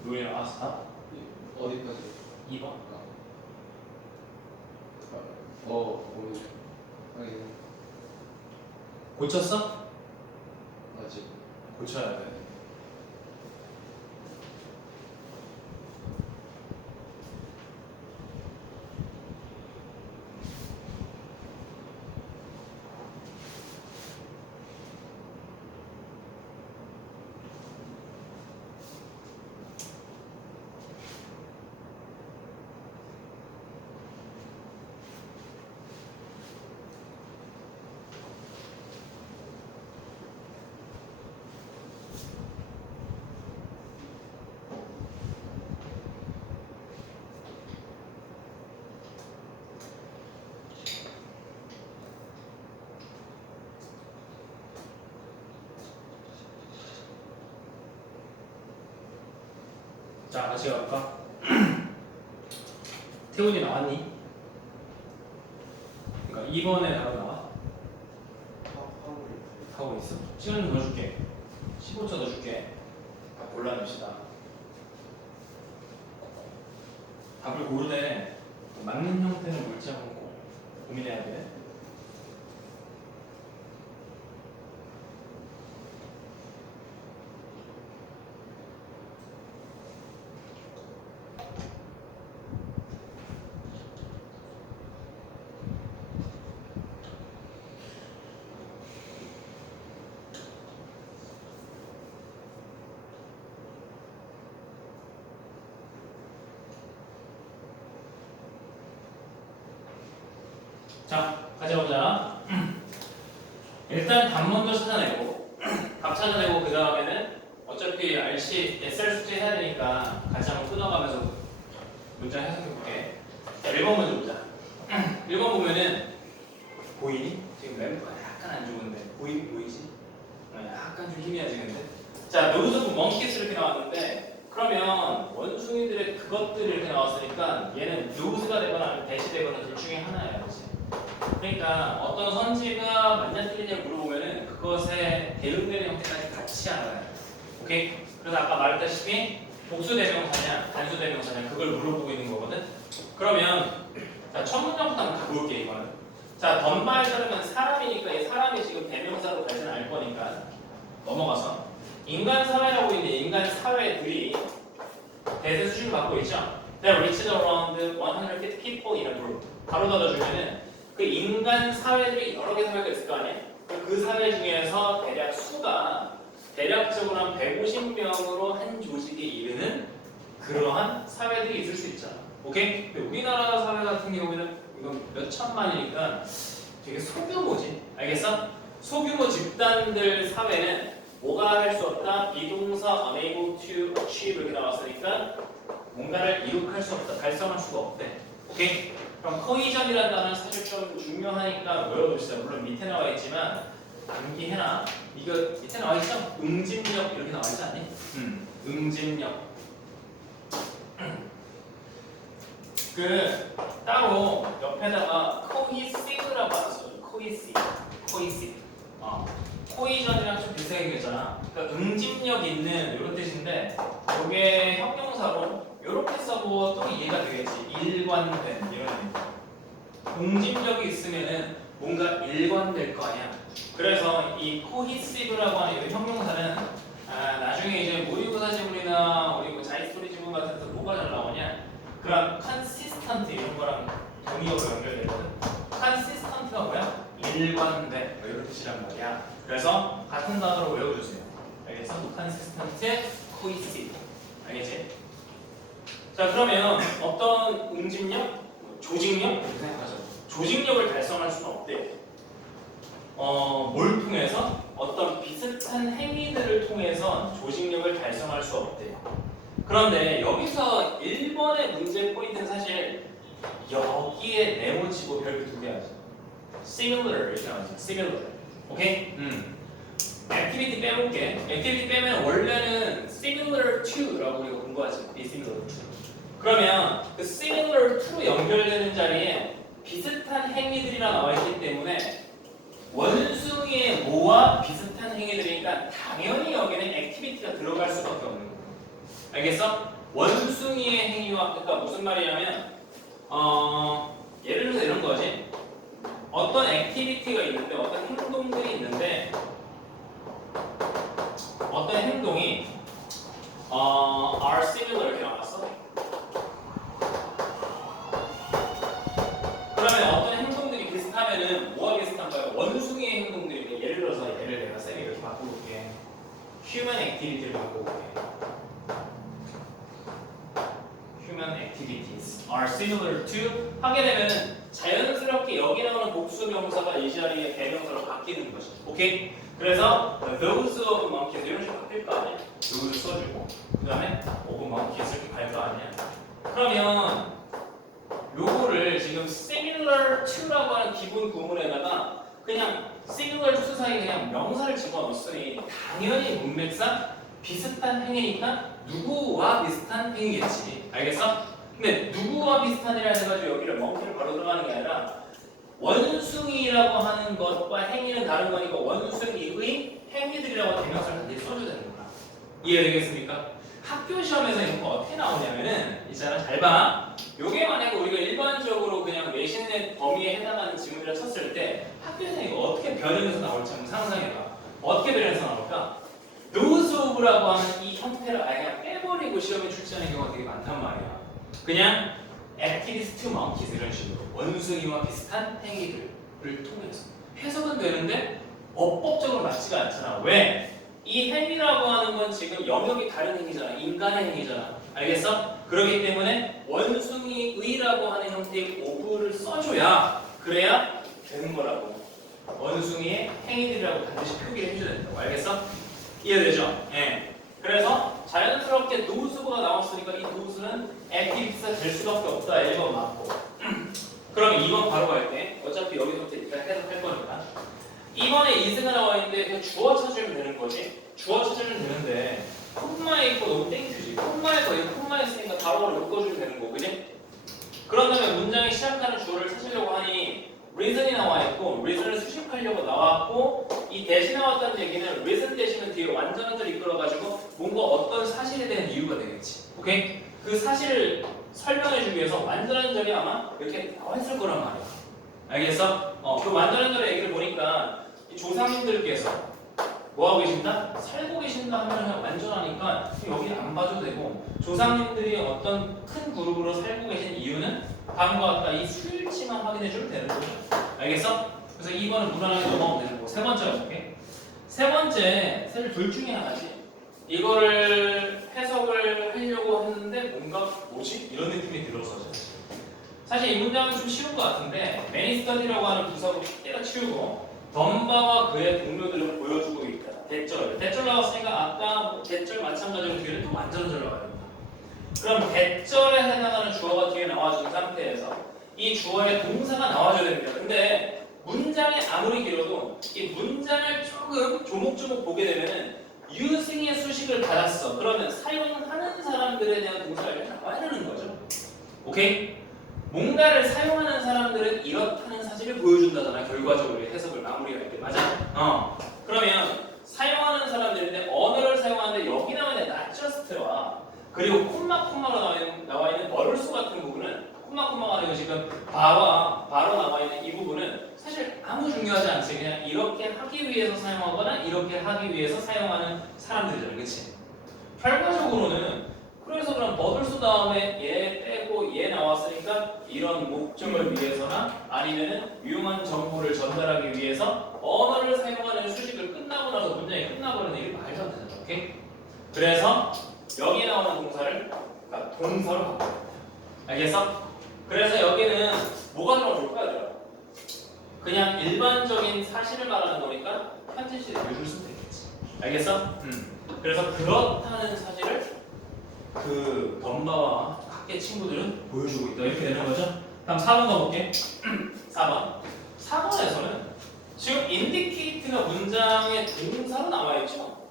로이 나왔어? 어디까지? 2번. 오늘 아니 고쳤어? 아직 고쳐야 돼. 자, 같이 가볼까? 태훈이 나왔니? 그러니까 2번에 바로 나와. 하고 있어. 시간 좀 더 줄게. 15초 더 줄게. 다 골라냅시다. 답을 고르되 맞는 형태는 뭘지 한번 고민해야 돼. 자, 가져보자. 일단 답 먼저 찾아내고 답 찾아내고 그 다음에는 어차피 RC, SR 숙제 해야 되니까 같이 한번 끊어가면서 문장 해석해볼게. 자, 1번 먼저 보자. 1번 보면은 보이니? 지금 멤버가 약간 안 좋은데 보이지? 약간 좀 희미하지 근데? 자, those of monkeys 이렇게 나왔는데 그러면 원숭이들의 그것들이 이렇게 나왔으니까 얘는 lose가 되거나 아니면 대시 되거나 둘 중에 하나야, 그렇지? 그러니까 어떤 선지가 맞냐 틀리냐 물어보면은 그것의 대응되는 형태까지 같이 알아야 돼. 오케이? 그래서 아까 말했다시피 복수 대명사냐 단수 대명사냐 그걸 물어보고 있는 거거든. 그러면 자, 첫 문장부터 한번 가볼게 이거는. 자, 덤바에 따르면 사람이니까 이 사람이 지금 대명사로 가지는 알 거니까 넘어가서 인간 사회라고 있는 인간 사회들이 대세 수준을 받고 있죠. They reached around 150 people in a group. 바로 닫아주면은 그 인간 사회들이 여러 개 사회가 있을 거 아니에요? 그 사회 중에서 대략 수가 대략적으로 한 150명으로 한 조직에 이르는 그러한 사회들이 있을 수 있잖아. 오케이? 근데 우리나라 사회 같은 경우에는 이건 몇 천만이니까 되게 소규모지. 알겠어? 소규모 집단들 사회는 뭐가 할 수 없다? 비동사 unable to achieve 이렇게 나왔으니까 뭔가를 이룩할 수 없다. 달성할 수가 없대. 오케이? 그럼 코이전이라는 단어는 사실 좀 중요하니까 외워둡시다. 물론 밑에 나와 있지만 암기해놔. 이거 밑에 나와 있죠? 응집력 이렇게 나와 있지 않니? 응집력. 그 따로 옆에다가 cohesive라고 알았어요. cohesive. 코이전이랑 좀 비슷하게 생겼잖아. 그러니까 응집력 있는 이런 뜻인데 이게 형용사로 이렇게 써도 또 이해가 되겠지. 일관된 이런 의미. 응집력이 있으면은 뭔가 일관될 거 아니야. 그래서 이 cohesive라고 하는 이 형용사는 나중에 이제 모의고사 지문이나 우리 뭐 자이스토리 지문 같은 데서 뭐가 잘 나오냐? 그런 consistent 이런 거랑 동의어로 연결되거든. consistent가 뭐야? 일관된 뭐 이런 뜻이란 말이야. 그래서 같은 단어로 외워주세요. 알겠어? consistent, cohesive. 알겠지? 자, 그러면 어떤 응집력, 조직력 이렇게 생각하죠. 조직력을 달성할 수는 없대요. 뭘 통해서? 어떤 비슷한 행위들을 통해서 조직력을 달성할 수 없대요. 그런데 여기서 1번의 문제 포인트는 사실 여기에 네모치고 별표 두 개 하죠. similar 이렇게 나오죠. similar. 오케이? 액티비티 빼볼게. 액티비티 빼면 원래는 similar to라고 우리가 공부하지. be similar to. 그러면 그 similar to 연결되는 자리에 비슷한 행위들이라 나와 있기 때문에 원숭이의 뭐와 비슷한 행위들이니까 당연히 여기는 액티비티가 들어갈 수밖에 없는 거예요. 알겠어? 원숭이의 행위와 그러니까 무슨 말이냐면 예를 들어서 이런 거지. 어떤 액티비티가 있는데 어떤 행동들이 있는데 어떤 행동이 are similar 이렇게 나왔어. 그러면 어떤 행동들이 비슷하면은 뭐가 비슷한가요? 원숭이의 행동들인데 예를 들어서 얘를 내가 쌤이 이렇게 바꿔볼게. human activity를 바꿔볼게. human activities are similar to 하게 되면은 자연스럽게 여기 나오는 복수 명사가 이 자리에 대명사로 바뀌는 것이죠. 오케이? 그래서 those of monkeys 이런 식으로 바뀔 거 아니야? those 써주고 그 다음에 of monkeys 이렇게 갈 거 아니야? 그러면 요거를 지금 similar to라고 하는 기본 구문에다가 그냥 similar to 사이에 그냥 명사를 집어넣었으니 당연히 문맥상 비슷한 행위니까 누구와 비슷한 행위겠지. 알겠어? 근데 누구와 비슷한이라 해가지고 여기를 멍키를 바로 들어가는 게 아니라 원숭이라고 하는 것과 행위는 다른 거니까 원숭이의 행위들이라고 대명사를 반드시 써줘야 되는 거야. 이해되겠습니까? 학교 시험에서 이런 거 어떻게 나오냐면은 있잖아, 잘 봐. 요게 만약에 우리가 일반적으로 그냥 내신의 범위에 해당하는 지문이라 쳤을 때 학교에서 이거 어떻게 변형해서 나올지 한번 상상해봐. 어떻게 변형해서 나올까? those of라고 하는 이 형태를 아예 그냥 빼버리고 시험에 출제하는 경우가 되게 많단 말이야. 그냥 at least two monkeys 이런 식으로 원숭이와 비슷한 행위들을 통해서 해석은 되는데 어법적으로 맞지가 않잖아. 왜? 이 행위라고 하는 건 지금 영역이 다른 행위잖아. 인간의 행위잖아. 알겠어? 그렇기 때문에 원숭이의라고 하는 형태의 of를 써줘야 그래야 되는 거라고. 원숭이의 행위들이라고 반드시 표기를 해줘야 된다고. 알겠어? 이해되죠? 예. 그래서 자연스럽게 도수가 나왔으니까 이 도수는 액티비티가 될 수밖에 없다. 1번 맞고. 그럼 2번 바로 갈게. 어차피 여기서부터 일단 해석할 거니까. 2번에 이승가 나와 있는데 그 주어 찾으면 되는 거지. 주어 찾으면 되는데 콤마에 있고 너무 땡큐지. 콤마에 거의 콤마에 있으니까 바로 묶어주면 되는 거, 그지? 그런 다음에 문장이 시작하는 주어를 찾으려고 하니 reason이 나와 있고 reason을 수식하려고 나왔고 이 대신 나왔다는 얘기는 reason 대신은 뒤에 완전한절 이끌어가지고 뭔가 어떤 사실에 대한 이유가 되겠지. 오케이? 그 사실을 설명해주기 위해서 완전한 절이 아마 이렇게 나와 있을 거란 말이야. 알겠어? 그 완전한 절의 얘기를 보니까 이 조상님들께서 뭐 하고 계신다? 살고 계신다 하면 그냥 완전하니까 여기 안 봐도 되고 조상님들이 어떤 큰 그룹으로 살고 계신 이유는 다음과 같다. 이 수일치만 확인해주면 되는 거죠. 알겠어? 그래서 2번은 무난하게 넘어가면 되는 거고 세 번째 볼게. 세 번째 사실 둘 중에 하나지. 이거를 해석을 하려고 했는데 뭔가 뭐지? 이런 느낌이 들어서 사실 이 문장은 좀 쉬운 것 같은데 매니스터디라고 하는 부사로 때려치우고 덤바와 그의 동료들을 보여주고 있다. 대절 나왔으니까 아까 대절 마찬가지로 뒤에는 또 완전한 절 나와야 됩니다. 그럼 대절에 해당하는 주어가 뒤에 나와준 상태에서 이 주어의 동사가 나와줘야 됩니다. 근데 문장이 아무리 길어도 이 문장을 조금 조목조목 보게 되면은 using의 수식을 받았어. 그러면 사용하는 사람들에 대한 동사가 이렇게 나와야 되는 거죠. 오케이? 뭔가를 사용하는 사람들은 이렇다는 사실을 보여준다잖아. 결과적으로 해석을 마무리할 때. 맞아? 그러면 사용하는 사람들인데 언어를 사용하는데 여기 나와 있는 not just와 그리고 콤마로 나와 있는 버를수 같은 부분은 콤마가 아니고 지금 바로 나와 있는 이 부분은 사실 아무 중요하지 않지. 그냥 이렇게 하기 위해서 사용하거나 이렇게 하기 위해서 사용하는 사람들이잖아. 그치? 결과적으로는 그래서 그럼 버들수 다음에 얘 빼고 얘 나왔으니까 이런 목적을 위해서나 아니면은 유용한 정보를 전달하기 위해서 언어를 사용하는 수식을 끝나고 나서 문장이 끝나버리는 이게 말도 안 되는 거야. 오케이? 그래서 여기에 나오는 동사를 그러니까 동사로 바꿔. 알겠어? 그래서 여기는 뭐가 들어줄 거야? 그냥 일반적인 사실을 말하는 거니까 현재 시제 요줄 쓰면 되겠지. 알겠어? 그래서 그렇다는 사실을 그 덤바와 학계 친구들은 보여주고 있다. 이렇게 되는 거죠. 다음 4번 가볼게. 4번에서는 지금 indicate가 문장의 동사로 나와 있죠.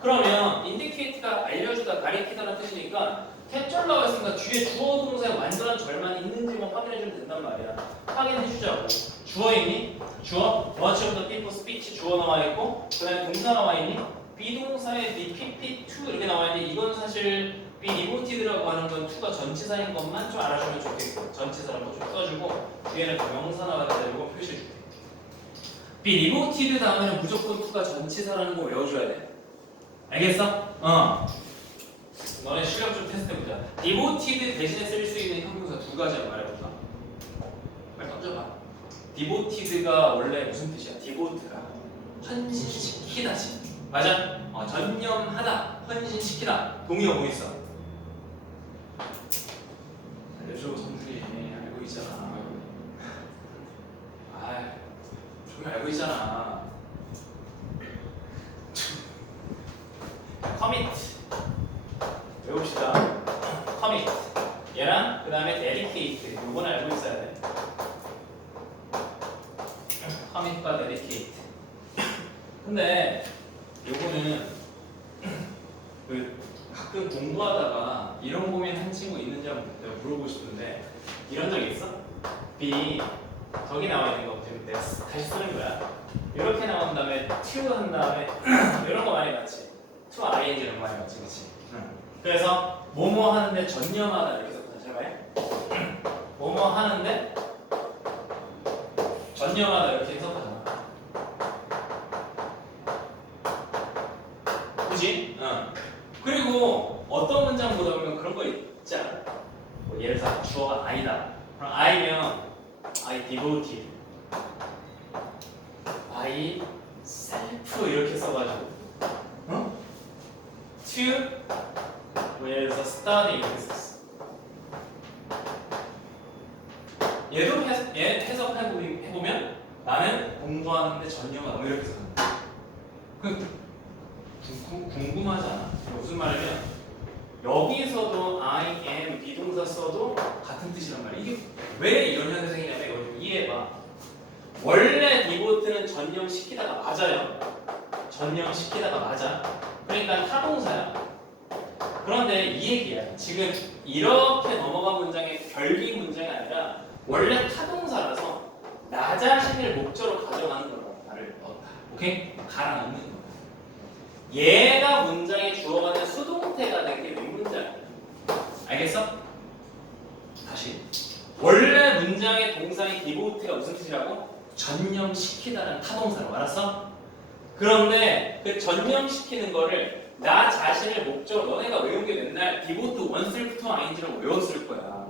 그러면 indicate가 알려주다, 가리키다라는 뜻이니까 대절 나와 있으니까 뒤에 주어 동사의 완전한 절만 있는지만 확인해주면 된단 말이야. 확인해주자고. 주어 있니? 주어? much of the people speech 주어 나와 있고 그 다음에 동사 나와 있니? 비동사의 depicted to 이렇게 나와 있는데 이건 사실 be devoted라고 하는 건 to가 전치사인 것만 좀 알아주면 좋겠고 전치사라고 좀 써주고 뒤에는 명사 나와야 되고 표시해줄게. be devoted 다음에는 무조건 to가 전치사라는 거 외워줘야 돼. 알겠어? 너네 실력 좀 테스트해보자. devoted 대신에 쓸 수 있는 형용사 두 가지 말해볼까? 빨리 던져봐. devoted가 원래 무슨 뜻이야? devote가 헌신시키다지. 맞아? 전념하다, 헌신시키다. 동의어 뭐 있어? 알려줘, 성준이. 알고 있잖아. 종이 알고 있잖아. commit. 외웁시다. commit. 얘랑 그 다음에 dedicate. 요건 알고 있어야 돼. commit과 dedicate. 근데 요거는 그 가끔 이런 고민 한 친구 있는지 한번 내가 물어보고 싶은데 이런 적 있어? B 저기 나와 있는 거 지금 내가 다시 쓰는 거야. 이렇게 나온 다음에 to 한 다음에 이런 거 많이 봤지. to ing 이런 거 많이 봤지, 그렇지? 그래서 뭐뭐 하는데 전념하다 이렇게 썼거든. 잘 봐요. 뭐뭐 하는데 전념하다 이렇게 해석하잖아. 그지? 그리고 어떤 문장 보다 보면 그런 거 있지 않아? 뭐 예를 들어서 주어가 I다. 그럼 I면 I devoted, I self 이렇게 써가지고 to 뭐 예를 들어서 study 이렇게 썼어. 얘도 얘 해석해보면 나는 공부하는데 전념하다 뭐 이렇게 써요. 궁금하지 않아? 무슨 말이면 여기서도 I am 비동사 써도 같은 뜻이란 말이야. 이게 왜 이런 현상이 생기냐면 이거 좀 이해해봐. 원래 디보트는 전념시키다가 맞아요. 전념시키다가 맞아. 그러니까 타동사야. 그런데 이 얘기야. 지금 이렇게 넘어간 문장의 별개 문장이 아니라 원래 타동사라서 나 자신을 목적으로 가져가는 거라고 나를 넣었다. 오케이? 갈아 넣는 거야. 얘가 문장의 주어가 된 수동태가 된 게 윗문장이야. 알겠어? 다시. 원래 문장의 동사의 디보트가 무슨 뜻이라고? 전념시키다라는 타동사로. 알았어? 그런데 그 전념시키는 거를 나 자신을 목적으로 너네가 외운 게 맨날 디보트 원셀프 투 ing라고 외웠을 거야.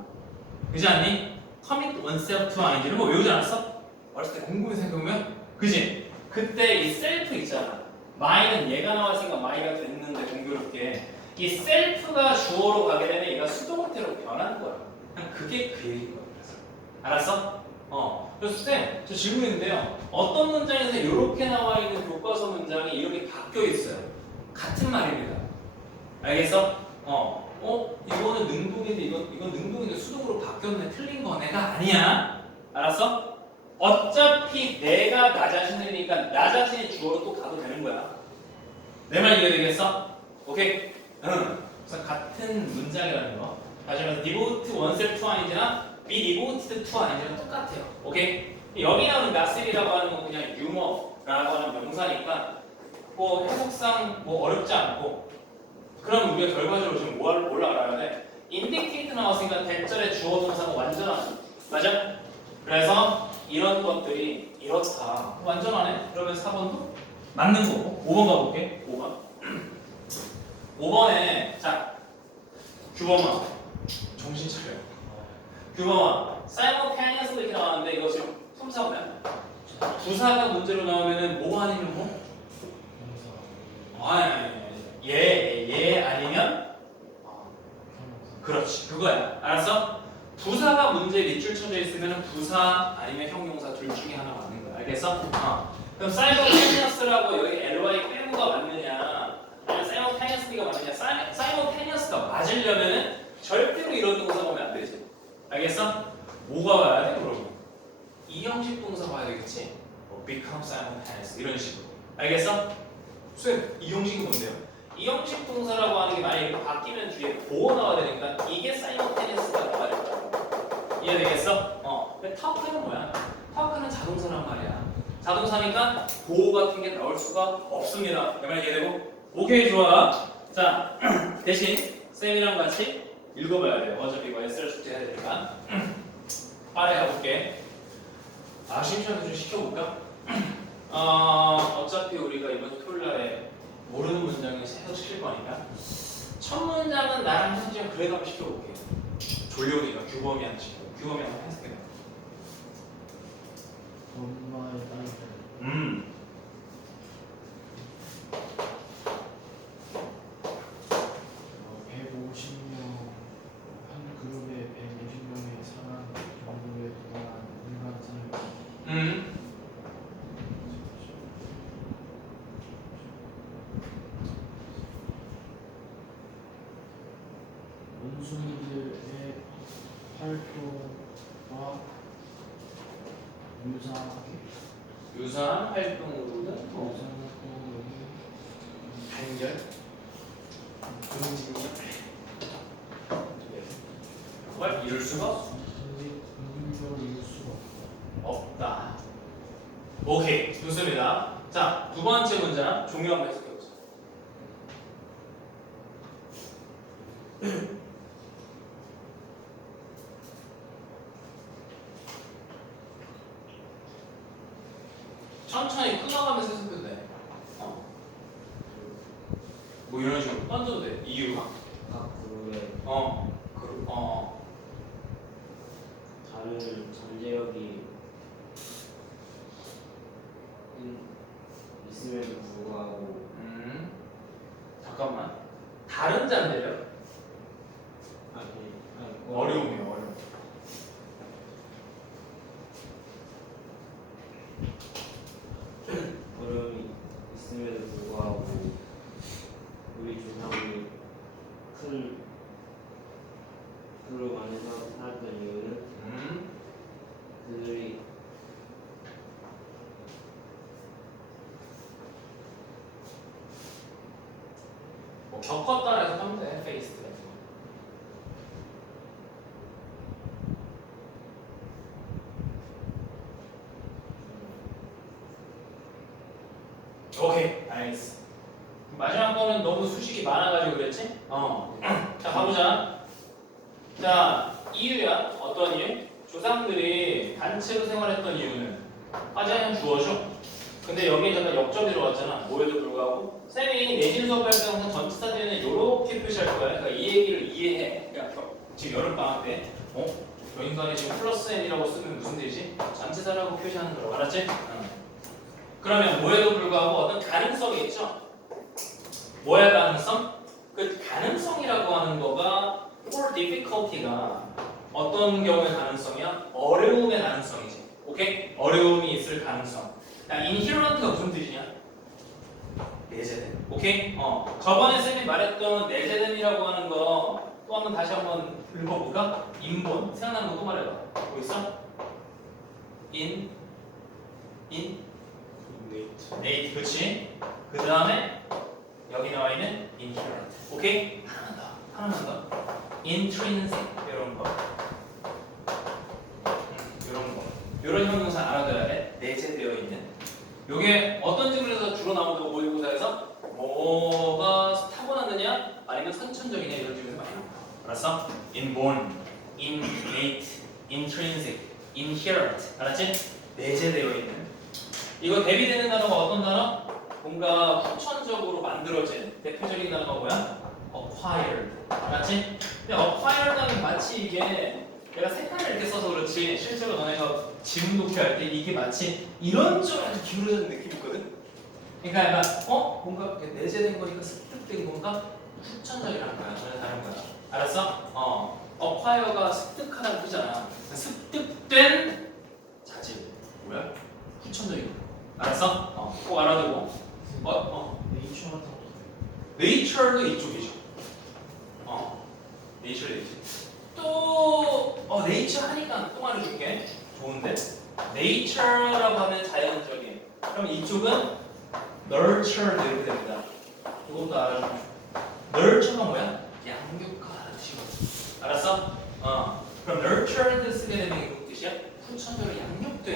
그지 않니? commit oneself to ing를 뭐 외우지 않았어? 어렸을 때 공부해 생각해보면 그지? 그때 이 셀프 있잖아. my는 얘가 나왔으니까 my가 됐는데 공교롭게 이 셀프가 주어로 가게 되면 얘가 수동태로 변하는 거야. 그냥 그게 그 얘기인 거야. 그래서 알았어? 그래서 쌤, 저 질문 있는데요. 어떤 문장에서 이렇게 나와 있는 교과서 문장이 이렇게 바뀌어 있어요. 같은 말입니다. 알겠어? 이거는 능동인데 이건 능동인데 수동으로 바뀌었네. 틀린 거네가 아니야. 알았어? 어차피 내가 나 자신이니까 나 자신이 주어로 또 가도 되는 거야. 내 말 이해되겠어? 오케이? 그래서 같은 문장이라는 거. 다시 말해서 devote oneself to ing나 be devoted to ing랑 똑같아요. 오케이? 여기 나오는 나스이라고 하는 건 그냥 유머라고 하는 명사니까 뭐 해석상 뭐 어렵지 않고 그럼 우리가 결과적으로 지금 뭘 알아야 돼? indicate 나왔으니까 대절의 주어 동사가 완전하지. 맞아? 그래서 이런 것들이 이렇다. 완전하네? 그러면 4번도 맞는 거고. 5번 가볼게. 5번. 5번에 자 규범아 정신 차려. 규범아 simultaneously 이렇게 나왔는데 이거 지금 품사구나. 부사가 문제로 나오면은 뭐 아니면 뭐? 얘 아니면 그렇지 그거야. 알았어? 부사가 문제에 밑줄 쳐져 있으면 부사 아니면 형용사 둘 중에 하나 맞는 거야. 알겠어? 그럼 simultaneous라고 여기 ly 빼고가 맞느냐 아니면 simultaneously가 맞느냐. simultaneous가 맞으려면은 절대로 이런 동사 보면 안 되지. 알겠어? 뭐가 와야 돼? 그러면 이 형식 동사 봐야 되겠지. become simultaneous 이런 식으로. 알겠어? 쌤, 이 형식이 뭔데요? 이 형식 동사라고 하는 게 만약에 이렇게 바뀌면 뒤에 보어 나와야 되니까 이게 simultaneous가 나와야 될 거야. 이해되겠어? 근데 talk는 뭐야? talk는 자동사란 말이야. 자동사니까 보어 같은 게 나올 수가 없습니다. 내 말 이해되고? 오케이, 좋아. 자, 대신 쌤이랑 같이 읽어봐야 돼요. 어차피 이거 S를 숙제해야 되니까. 빠르게 가볼게. 심시간에 좀 시켜볼까? 어차피 우리가 이번 토요일날에 모르는 문장을 해석시킬 거니까 첫 문장은 나랑 현지랑 그래도 한번 시켜볼게요. 졸려오니까 규범이 안 시켜. 규범이 한번 해석해봐. 엄마의 딸들 150명 한 그룹에 150명의 사람 정도에 도달한 인간 삶 원숭이들의 활동과 유사한 활동으로는 단결, 움직임. 이룰 수가 인격을 이룰 수가 없다. 오케이, 좋습니다. 자, 두 번째 문제는 종류 한번 해석해보자. 천천히 끊어가면서 해석해도 돼. 뭐 이런 식으로 던져도 돼. 이유가. 각 그룹에 다른 잠재력이 있음에도 불구하고 잠깐만. 다른 잠재력? 어려움이요, 어려움. 어려움이 있음에도 불구하고 우리 조상이 큰 그룹 안에서 살았던 이유는 그들이 뭐 겪었다 해서 하면 돼, 페이스 같은 거. 오케이, 알겠어. 마지막 거는 너무 수식이 많아가지고 그랬지? 자, 가보자. 자, 이유야. 어떤 이유? 조상들이 단체로 생활했던 이유는 화자는 주어죠. 근데 여기에 잠깐 역접이 들어갔잖아. 뭐에도 불구하고 쌤이 내신 수업할 때 항상 전치사 뒤에는 이렇게 표시할 거야. 그러니까 이 얘기를 이해해. 그러니까 지금 여름방학 때 저 인간이 지금 플러스 n이라고 쓰면 무슨 뜻이지? 전치사라고 표시하는 거라고 알았지? 그러면 뭐에도 불구하고 어떤 가능성이 있죠? 뭐야 가능성? 그 가능성이라고 하는 거가 for difficulty가 어떤 경우의 가능성이야? 어려움의 가능성이지. 오케이? 어려움이 있을 가능성. inherent가 무슨 뜻이냐? 내재된. 오케이? 저번에 쌤이 말했던 내재된이라고 하는 거 또 한번 다시 한번 읽어볼까? 인본. 생각나는 거 또 말해봐. 뭐 있어? innate. 그렇지? 그 다음에 여기 나와 있는 inherent. 오케이? 하나만 더. intrinsic. 이런 거. 이런 거. 이런 형용사 알아둬야 돼. 내재되어 있는. 요게 어떤 질문에서 주로 나오고 모의고사에서 뭐가 타고났느냐 아니면 선천적이냐 이런 질문에서 많이 나와. 알았어? inborn, innate, intrinsic, inherent. 알았지? 내재되어 있는. 이거 대비되는 단어가 어떤 단어? 뭔가 후천적으로 만들어진 대표적인 단어가 뭐야? acquired. 알았지? 근데 acquired는 마치 이게 내가 색깔을 이렇게 써서 그렇지 실제로 너네가 지문 독해 할 때 이게 마치 이런 쪽으로 아주 기울어지는 느낌이 있거든? 그러니까 약간 뭔가 내재된 거니까 습득된 건가? 후천적이라는 거야. 전혀 다른 거야. 알았어? acquire가 습득하다는 뜻이잖아. 습득된 자질. 뭐야? 후천적인 거. 알았어? 꼭 알아두고. 네이처 같은 것도 nature도 이쪽이죠. nature 있지. 또 nature 하니까 또 말해줄게. 좋은데? nature라고 하면 자연적인. 그럼 이쪽은 nurture 이렇게 됩니다. 이것도 알아줘. nurture가 뭐야? 양육하라는 뜻이거든. 알았어? 그럼 nurtured 쓰게 되면 이거 뜻이야? 후천적으로 양육된.